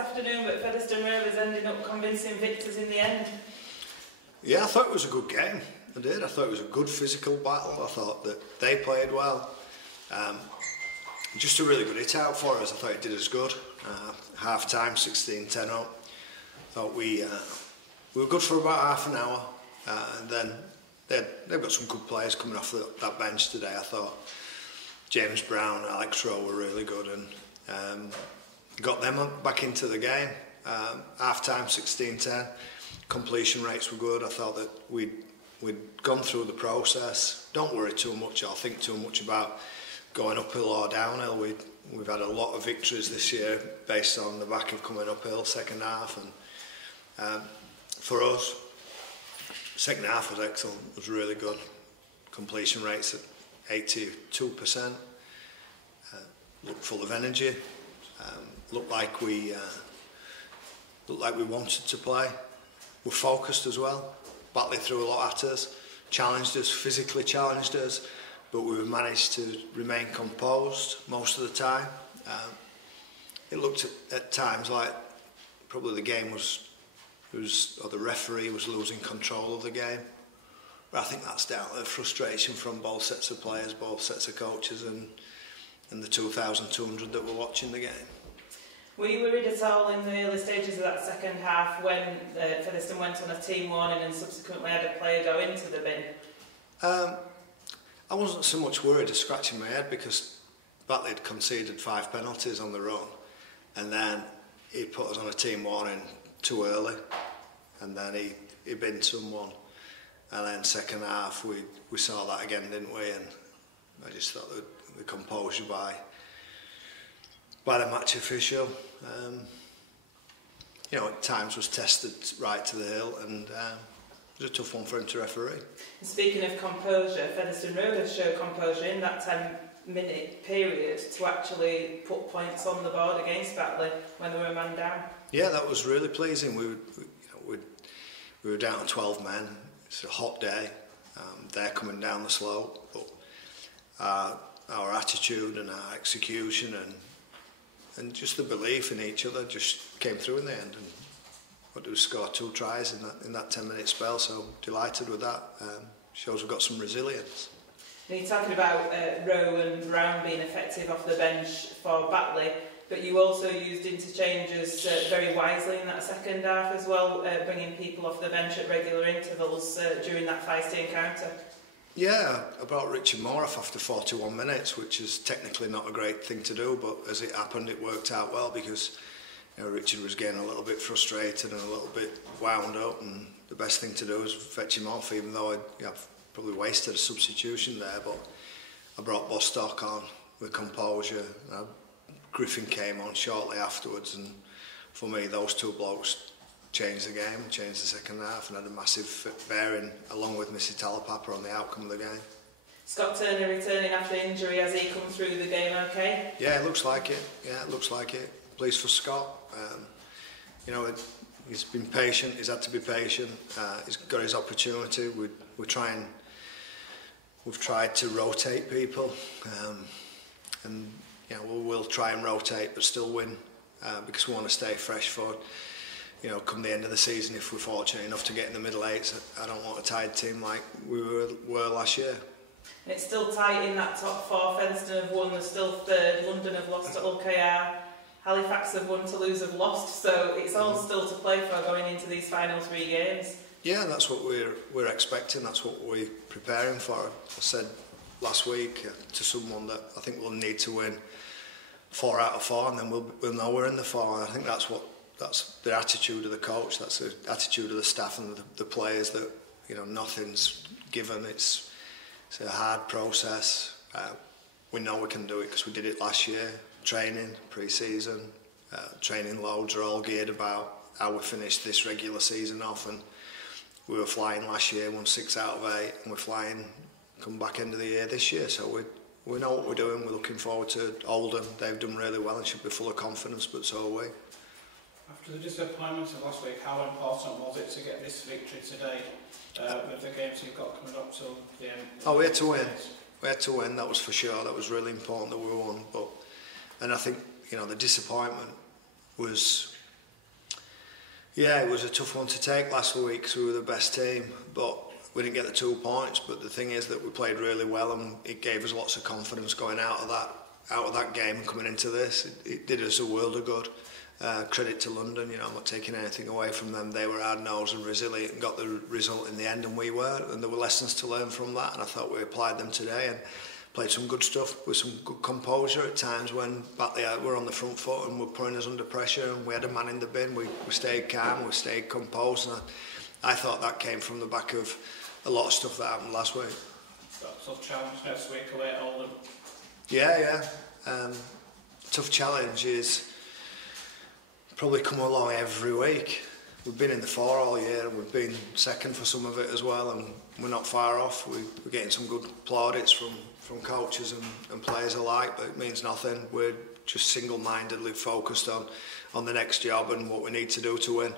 afternoon, but Featherstone Rovers ended up convincing victors in the end. Yeah, I thought it was a good game. I did. I thought it was a good physical battle. I thought that they played well. Just a really good hit out for us. I thought it did us good. Half time, 16-10 up. Thought we were good for about half an hour, and then they've got some good players coming off that bench today. I thought James Brown, Alex Rowe were really good, and got them back into the game. Half time, 16-10. Completion rates were good. I thought that we'd gone through the process. Don't worry too much or think too much about going uphill or downhill. We've had a lot of victories this year based on the back of coming uphill second half, and for us, second half was excellent. It was really good. Completion rates at 82%. Looked full of energy. Looked like we wanted to play. We're focused as well. Batley threw a lot at us, challenged us, physically challenged us, but we managed to remain composed most of the time. It looked at times like probably the game or the referee was losing control of the game. But I think that's down to frustration from both sets of players, both sets of coaches, and the 2,200 that were watching the game. Were you worried at all in the early stages of that second half when Featherstone went on a team warning and subsequently had a player go into the bin? I wasn't so much worried as scratching my head, because Batley had conceded 5 penalties on the run, and then he put us on a team warning too early, and then he binned someone, and then second half we saw that again, didn't we? And I just thought that the composure by the match official, at times was tested right to the hill, and it was a tough one for him to referee. And speaking of composure, Featherstone Rovers showed composure in that 10-minute period to actually put points on the board against Batley when they were a man down. Yeah, that was really pleasing. We were down to 12 men. It's a hot day. They're coming down the slope, but our attitude and our execution and just the belief in each other just came through in the end. And what did we score 2 tries in that 10-minute spell? So delighted with that. Shows we've got some resilience. And you're talking about Rowe and Brown being effective off the bench for Batley, but you also used interchanges very wisely in that second half as well, bringing people off the bench at regular intervals during that feisty encounter. Yeah, I brought Richard Moore off after 41 minutes, which is technically not a great thing to do, but as it happened, it worked out well, because Richard was getting a little bit frustrated and a little bit wound up, and the best thing to do was fetch him off, even though I've probably wasted a substitution there. But I brought Bostock on with composure. Griffin came on shortly afterwards, and for me, those 2 blokes changed the game, changed the second half, and had a massive bearing, along with Missy Talapapa, on the outcome of the game. Scott Turner returning after injury, has he come through the game okay? Yeah, it looks like it. Yeah, it looks like it. Pleased for Scott. He's been patient. He's had to be patient. He's got his opportunity. We've tried to rotate people, and we'll try and rotate, but still win, because we want to stay fresh for, come the end of the season. If we're fortunate enough to get in the middle 8s, I don't want a tied team like we were last year. It's still tight in that top 4. Featherstone have won, they're still 3rd. London have lost to UKR. Halifax have won, Toulouse have lost, so it's all still to play for going into these final 3 games. Yeah, that's what we're expecting. That's what we're preparing for. I said last week to someone that I think we'll need to win 4 out of 4, and then we'll know we're in the 4. And I think that's the attitude of the coach. That's the attitude of the staff and the players. That nothing's given. It's a hard process. We know we can do it because we did it last year. Training, pre-season, training loads are all geared about how we finished this regular season off, and we were flying last year, won 6 out of 8, and we're flying come back end of the year this year. So we know what we're doing. We're looking forward to Oldham. They've done really well and should be full of confidence, but so are we. After the disappointment of last week, how important was it to get this victory today with the games you've got coming up till the end? Oh, we had to win. We had to win, that was for sure. That was really important that we won. And I think, the disappointment was Yeah, it was a tough one to take last week because we were the best team, but we didn't get the 2 points. But the thing is that we played really well, and it gave us lots of confidence going out of that game and coming into this. It did us a world of good. Credit to London, I'm not taking anything away from them. They were hard-nosed and resilient and got the result in the end, and we were. And there were lessons to learn from that, and I thought we applied them today and played some good stuff with some good composure at times when Batley were on the front foot and were putting us under pressure, and we had a man in the bin. We stayed calm, we stayed composed, and I thought that came from the back of a lot of stuff that happened last week. Tough challenge next week away at Oldham. Yeah. Tough challenge is probably come along every week. We've been in the 4 all year, and we've been second for some of it as well, and we're not far off. We're getting some good plaudits from coaches and players alike, but it means nothing. We're just single-mindedly focused on the next job and what we need to do to win.